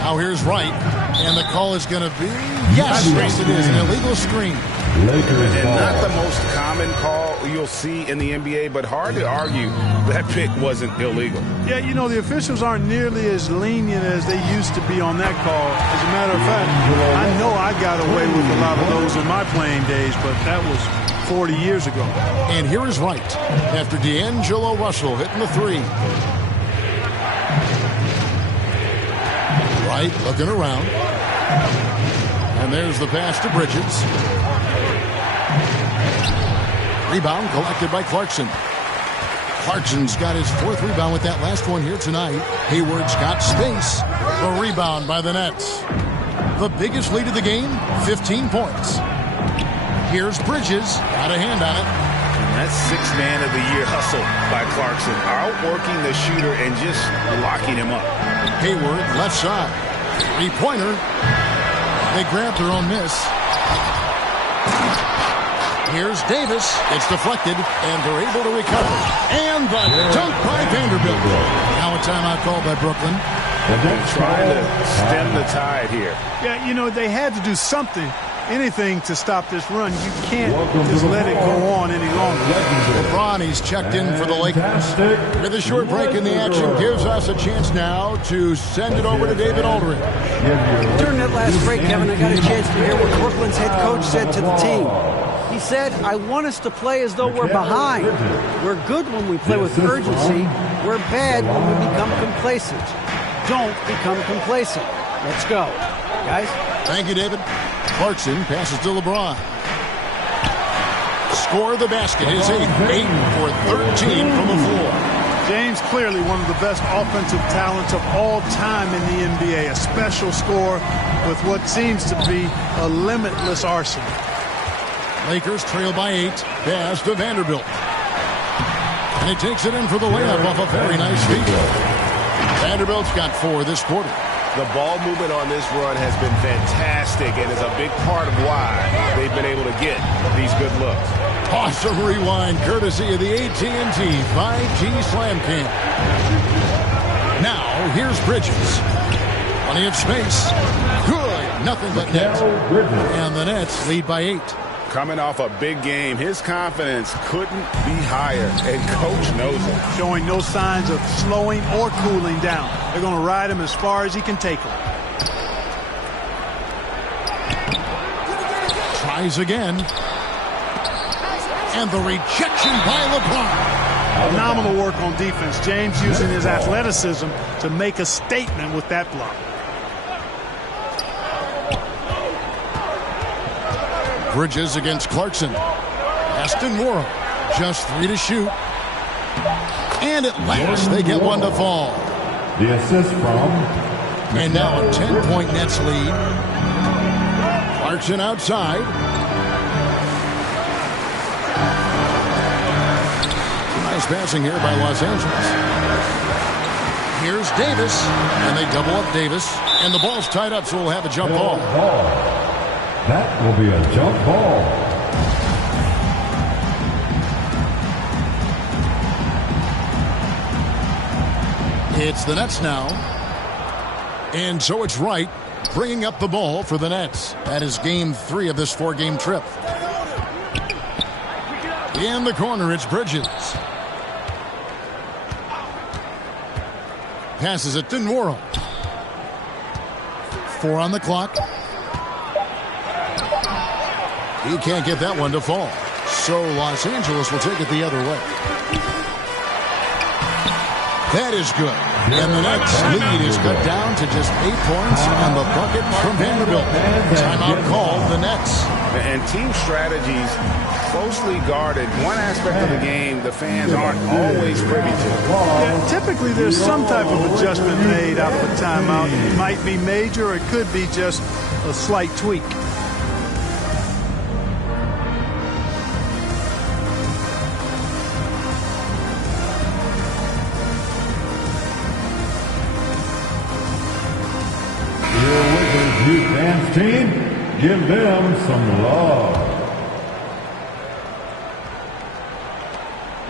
Now here's Wright, and the call is going to be, yes, it is an illegal screen. And not the most common call you'll see in the NBA, but hard to argue that pick wasn't illegal. Yeah, you know, the officials aren't nearly as lenient as they used to be on that call. As a matter of fact, I know I got away with a lot of those in my playing days, but that was 40 years ago. And here is Wright after D'Angelo Russell hitting the three. Wright looking around. And there's the pass to Bridges. Rebound collected by Clarkson. Clarkson's got his 4th rebound with that last one here tonight. Hayward's got space. The rebound by the Nets. The biggest lead of the game, 15 points. Here's Bridges. Got a hand on it. And that's 6th man of the year hustle by Clarkson. Outworking the shooter and just locking him up. Hayward, left side. 3-pointer. They grab their own miss. Here's Davis. It's deflected, and they're able to recover. And the dunk by Vanderbilt. Now a timeout called by Brooklyn. They're trying to stem the tide here. Yeah, you know, they had to do something, anything to stop this run. You can't just let it go on any longer. LeBron, he's checked in for the Lakers. With a short break in the action, gives us a chance now to send it over to David Aldridge. During that last break, Kevin, I got a chance to hear what Brooklyn's head coach said to the team. He said, I want us to play as though we're behind. We're good when we play with urgency. We're bad when we become complacent. Don't become complacent. Let's go. Guys? Thank you, David. Clarkson passes to LeBron. Score the basket. His 8 for 13 from the floor. James clearly one of the best offensive talents of all time in the NBA. A special scorer with what seems to be a limitless arsenal. Lakers trail by 8. Pass to Vanderbilt. And he takes it in for the layup off a very nice feed. Vanderbilt's got 4 this quarter. The ball movement on this run has been fantastic and is a big part of why they've been able to get these good looks. Awesome rewind courtesy of the AT&T 5G Slam Cam. Now, here's Bridges. Plenty of space. Good. Nothing but net. And the Nets lead by 8. Coming off a big game, his confidence couldn't be higher, and Coach knows it. Showing no signs of slowing or cooling down. They're going to ride him as far as he can take him. Tries again. And the rejection by LeBron. Phenomenal work on defense. James using his athleticism to make a statement with that block. Bridges against Clarkson. Aston Morrow, just 3 to shoot. And at last, they get one to fall. The assist from... And now a 10-point Nets lead. Clarkson outside. Nice passing here by Los Angeles. Here's Davis. And they double up Davis. And the ball's tied up, so we'll have a jump ball. That will be a jump ball. It's the Nets now. And so it's Wright bringing up the ball for the Nets. That is game 3 of this 4-game trip. In the corner, it's Bridges. Passes it to Nwora. 4 on the clock. He can't get that one to fall. So Los Angeles will take it the other way. That is good. And the Nets lead is cut down to just 8 points on the bucket from Vanderbilt. Timeout called the Nets. And team strategies closely guarded. One aspect of the game the fans aren't always privy to. Yeah, typically there's some type of adjustment made out of a timeout. It might be major or it could be just a slight tweak. team, give them some love.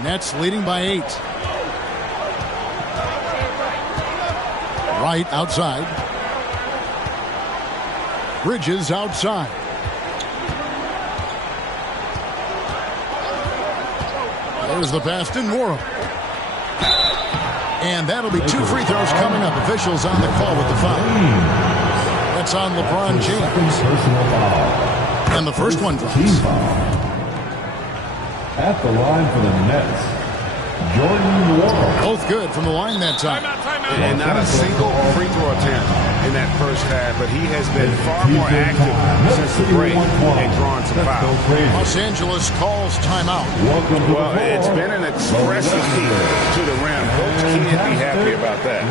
Nets leading by 8. Right outside. Bridges outside. There's the pass to Nora. And that'll be 2 free throws coming up. Officials on the call with the foul. That's on LeBron James. And the first one drops. At the line for the Nets, Jordan Wall. Both good from the line that time. And not a single free throw attempt in that first half, but he has been far more active since the break and drawing some fouls. Los Angeles calls timeout. Well, it's been an expressive heat to the rim. Folks can't be happy about that.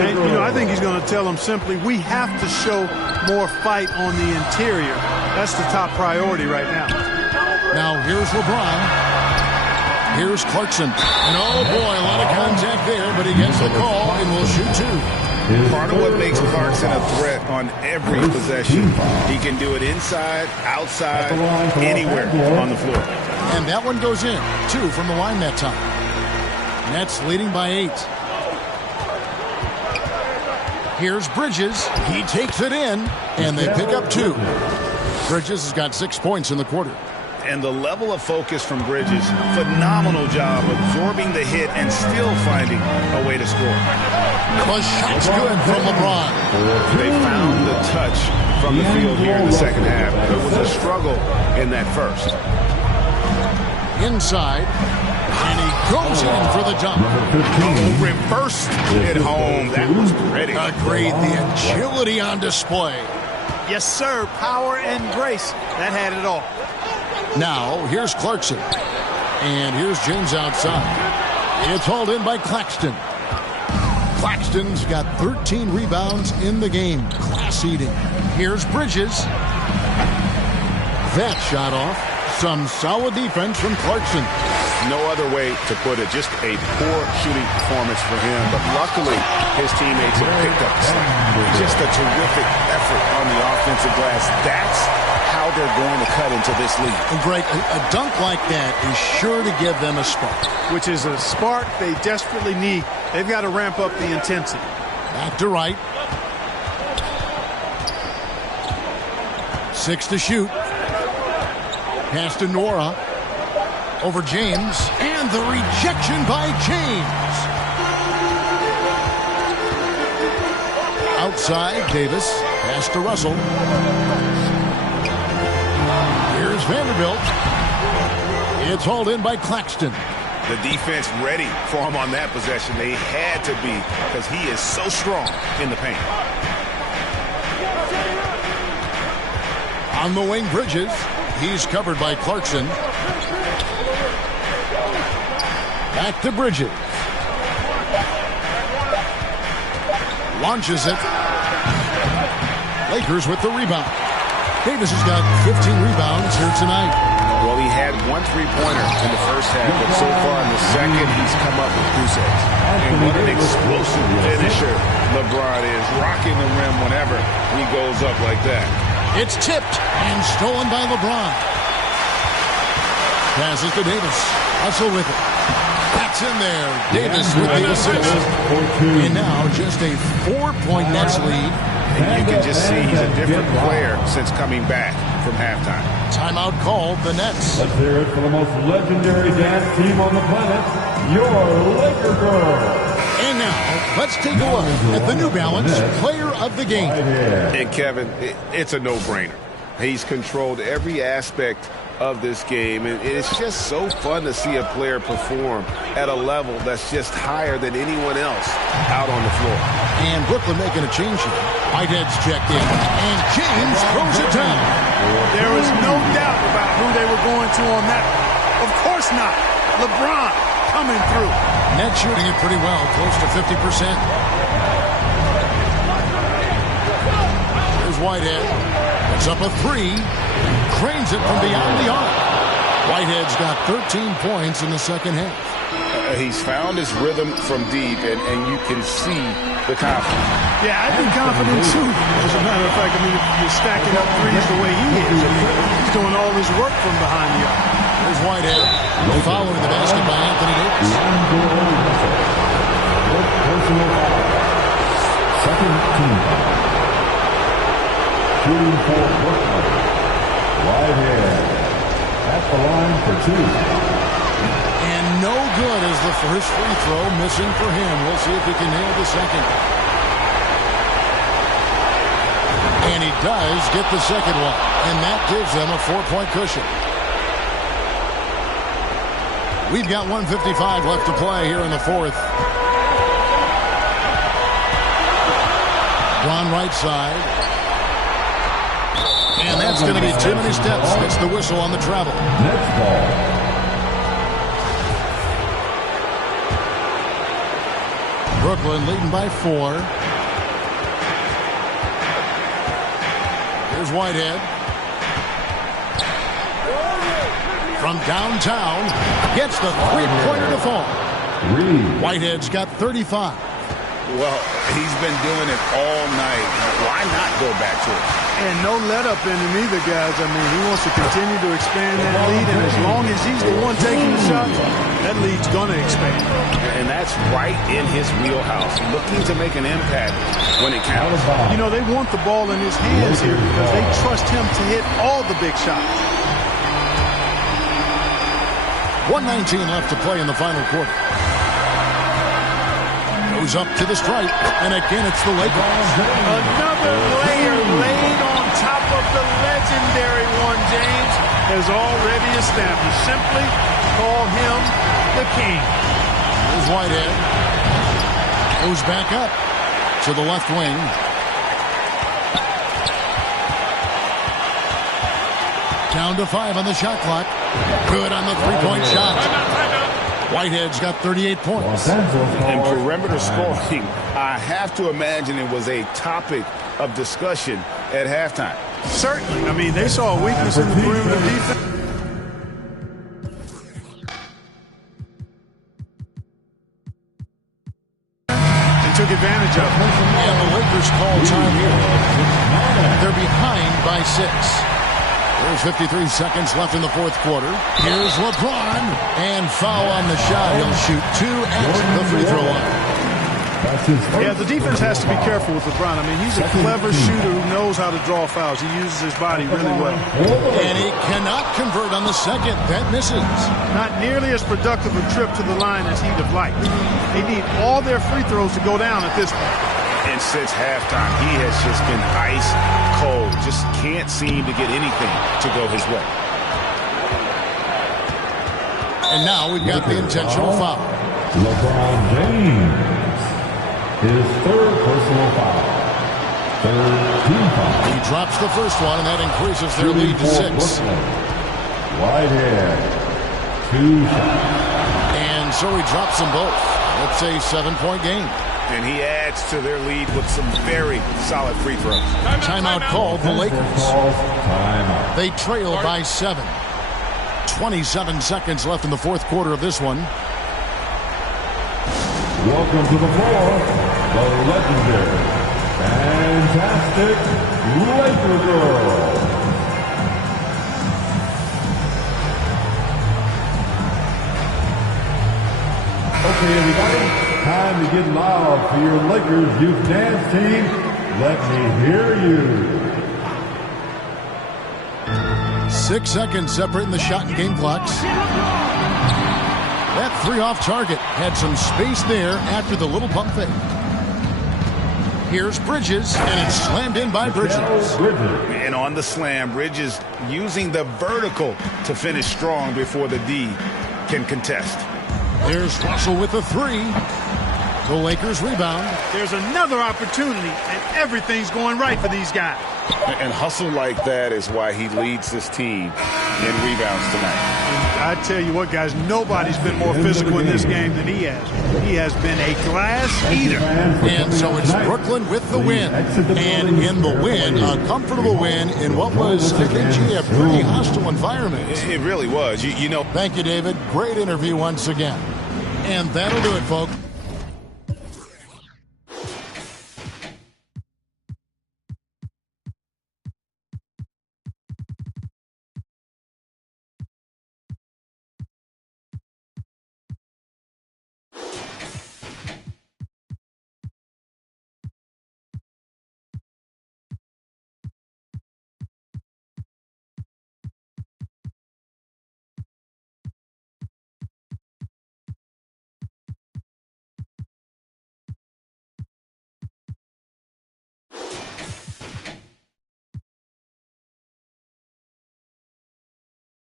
And, I think he's going to tell them simply, we have to show more fight on the interior. That's the top priority right now. Now here's LeBron. Here's Clarkson. And oh boy, a lot of contact there, but he gets the call and will shoot 2. Part of what makes Clarkson a threat on every possession. He can do it inside, outside, anywhere on the floor. And that one goes in. 2 from the line that time. Nets leading by 8. Here's Bridges. He takes it in, and they pick up 2. Bridges has got 6 points in the quarter. And the level of focus from Bridges, phenomenal job absorbing the hit and still finding a way to score. The shot's good from LeBron. They found the touch from the field here in the second half. It was a struggle in that first. Inside, and he goes in for the dunk. Oh, reversed it home. That was pretty. Agreed. The agility on display. Yes, sir. Power and grace. That had it all. Now, here's Clarkson. And here's James outside. It's hauled in by Claxton. Claxton's got 13 rebounds in the game. Class eating. Here's Bridges. That shot off. Some solid defense from Clarkson. No other way to put it. Just a poor shooting performance for him. But luckily, his teammates have picked up the slack. Just a terrific effort on the offensive glass. That's how they're going to cut into this lead. And Greg, a dunk like that is sure to give them a spark. Which is a spark they desperately need. They've got to ramp up the intensity. Back to right. 6 to shoot. Pass to Nora. Over James. And the rejection by James. Outside, Davis. Pass to Russell. Here's Vanderbilt. It's hauled in by Claxton. The defense ready for him on that possession. They had to be because he is so strong in the paint. On the wing, Bridges. He's covered by Clarkson. Back to Bridges. Launches it. Lakers with the rebound. Davis has got 15 rebounds here tonight. Well, he had 1 3-pointer in the first half, but so far in the second, he's come up with goose eggs. And what an explosive finisher LeBron is, rocking the rim whenever he goes up like that. It's tipped and stolen by LeBron. Passes to Davis. Hustle with it. That's in there. Davis with the assist. And now just a 4-point Nets lead. And you can just see he's a different player since coming back from halftime. Timeout called the Nets. Let's hear it for the most legendary dance team on the planet, your Laker Girl. And now, let's take a look at the New Balance Player of the Game. And Kevin, it's a no-brainer. He's controlled every aspect of this game, and it's just so fun to see a player perform at a level that's just higher than anyone else out on the floor. And Brooklyn making a change here. Whitehead's checked in, and James throws it down. There was no doubt about who they were going to on that. Of course not. LeBron coming through. Net shooting it pretty well, close to 50%. Here's Whitehead. Puts up a 3. Cranes it from beyond the arc. Whitehead's got 13 points in the second half. He's found his rhythm from deep, and you can see the confidence. Yeah, I'd be confident too. As a matter of fact, I mean, if you're stacking up threes the way he is, I mean, he's doing all his work from behind the arc. There's Whitehead following the basket by Anthony Davis. Second team foul. Shooting for Brooklyn. Whitehead at the line for 2. And no good as the first free throw missing for him. We'll see if he can nail the second. And he does get the second one. And that gives them a 4-point cushion. We've got 1:55 left to play here in the fourth. Braun right side. And that's going to be too many steps. It's the whistle on the travel. Next ball. Brooklyn leading by 4. Here's Whitehead. From downtown, gets the three-pointer to fall. Whitehead's got 35. Well, he's been doing it all night. Why not go back to it? And no let up in him either, guys. I mean, he wants to continue to expand that lead, and as long as he's the one taking the shots, that lead's going to expand. And that's right in his wheelhouse, looking to make an impact when it counts. You know, they want the ball in his hands here because they trust him to hit all the big shots. 1:19 left to play in the final quarter. Goes up to the stripe, and again it's the Lakers. Another layer laid on top of the legendary one, James, has already established. Simply call him the king. Here's Whitehead. Goes back up to the left wing. Down to 5 on the shot clock. Good on the three-point shot. Whitehead's got 38 points. And perimeter scoring, I have to imagine it was a topic of discussion at halftime. Certainly. I mean, they saw a weakness in the perimeter defense. And took advantage of it. And the Lakers call time here. They're behind by 6. There's 53 seconds left in the fourth quarter. Here's LeBron. And foul on the shot. He'll shoot 2 at the free throw line. Yeah, the defense has to be careful with LeBron. I mean, he's a clever shooter who knows how to draw fouls. He uses his body really well. And he cannot convert on the second. That misses. Not nearly as productive a trip to the line as he'd have liked. They need all their free throws to go down at this point. And since halftime, he has just been ice cold. Just can't seem to get anything to go his way. And now we've got the intentional foul. LeBron James. His third personal foul. Third team foul. He drops the first one, and that increases their lead to 6. Whitehead. 2 shots. And so he drops them both. It's a 7-point game. And he adds to their lead with some very solid free throws. Timeout called the Lakers. Timeout. They trail by 7. 27 seconds left in the fourth quarter of this one. Welcome to the floor, the legendary, fantastic Laker Girl. Okay, everybody, time to get loud for your Lakers youth dance team. Let me hear you. 6 seconds separating the shot and game clocks. That 3 off target had some space there after the little pump fake. Here's Bridges, and it's slammed in by Bridges. And on the slam, Bridges using the vertical to finish strong before the D can contest. There's Russell with the 3. The Lakers rebound. There's another opportunity, and everything's going right for these guys. And hustle like that is why he leads this team in rebounds tonight. I tell you what, guys, nobody's been more physical in this game than he has. He has been a glass eater. And so it's Brooklyn with the win. And in the win, a comfortable win in what was, I think, a pretty hostile environment. It really was. You know. Thank you, David. Great interview once again. And that'll do it, folks.